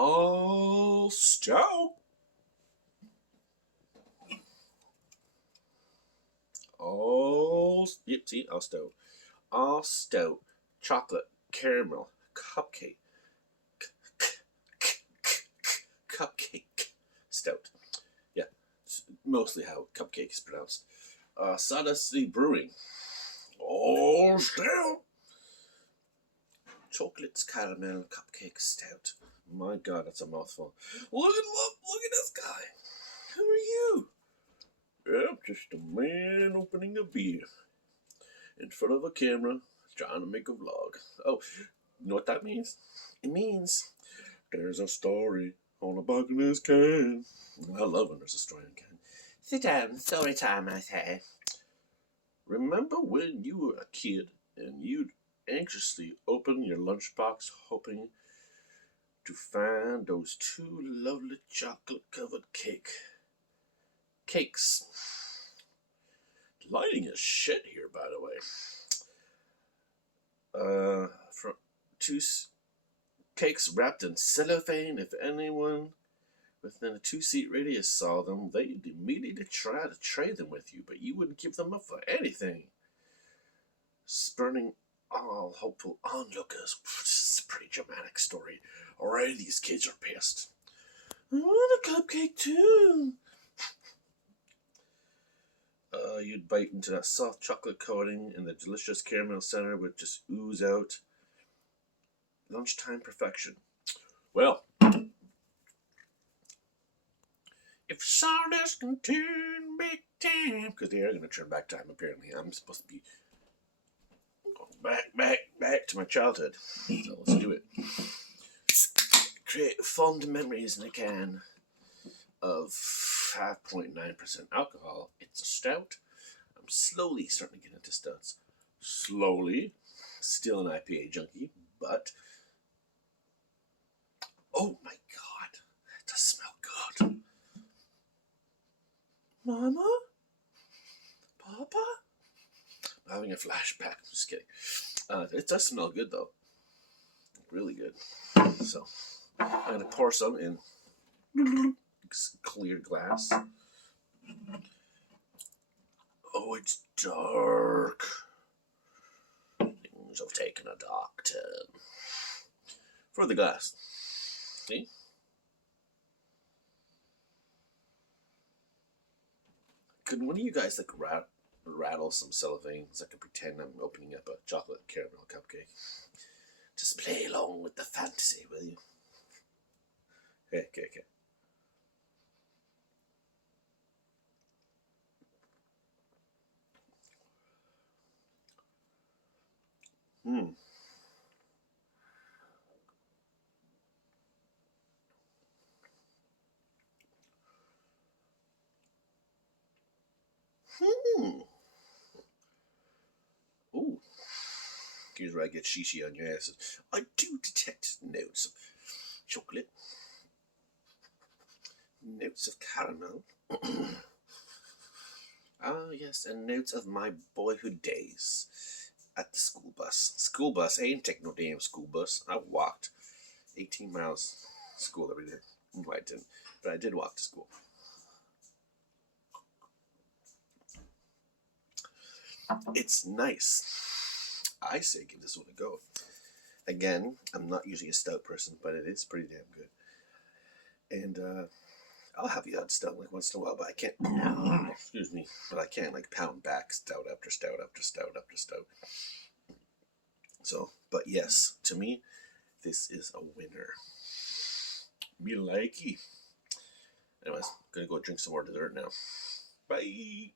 All stout. Yep, see, all stout. All stout. Chocolate, caramel, cupcake. Cupcake. Stout. Yeah, it's mostly how cupcake is pronounced. Sawdust Brewing. All stout. Chocolates, caramel, cupcake, stout. My God, that's a mouthful. Look at this guy. Who are you? I'm just a man opening a beer in front of a camera trying to make a vlog. Oh, you know what that means? It means there's a story on the back of this can. I love when there's a story in a can. Sit down, story time, I say. Remember when you were a kid and you'd anxiously open your lunchbox hoping to find those two lovely chocolate-covered cakes. Lighting is shit here, by the way. From two cakes wrapped in cellophane. If anyone within a 2-seat radius saw them, they'd immediately try to trade them with you, but you wouldn't give them up for anything. Spurning all hopeful onlookers. This is a pretty dramatic story. Already these kids are pissed. I want a cupcake too. You'd bite into that soft chocolate coating and the delicious caramel center would just ooze out. Lunchtime perfection. Well, if Sawdust can turn back time, because they are going to turn back time apparently. I'm supposed to be going back to my childhood. So let's do it. Create fond memories in a can of 5.9% alcohol. It's a stout. I'm slowly starting to get into stouts. Slowly. Still an IPA junkie, but oh my God, it does smell good. Mama? Papa? I'm having a flashback. Just kidding. It does smell good though. Really good. So I'm going to pour some in clear glass. Oh, it's dark. Things have taken a dark turn. For the glass. See? Could one of you guys like rattle some cellophane so I can pretend I'm opening up a chocolate caramel cupcake? Just play along with the fantasy, will you? Okay. Ooh. Here's where I get shishi on your asses. I do detect notes of chocolate. Notes of caramel. Ah, yes, and notes of my boyhood days at the school bus. School bus? I ain't take no damn school bus. I walked 18 miles to school every day. Well, I didn't, but I did walk to school. It's nice. I say give this one a go. Again, I'm not usually a stout person, but it is pretty damn good. And I'll have the odd stout like once in a while, but I can't. Excuse me, but I can't like pound back stout after stout after stout after stout. So, but yes, to me, this is a winner. Me likey. Anyways, gonna go drink some more dessert now. Bye.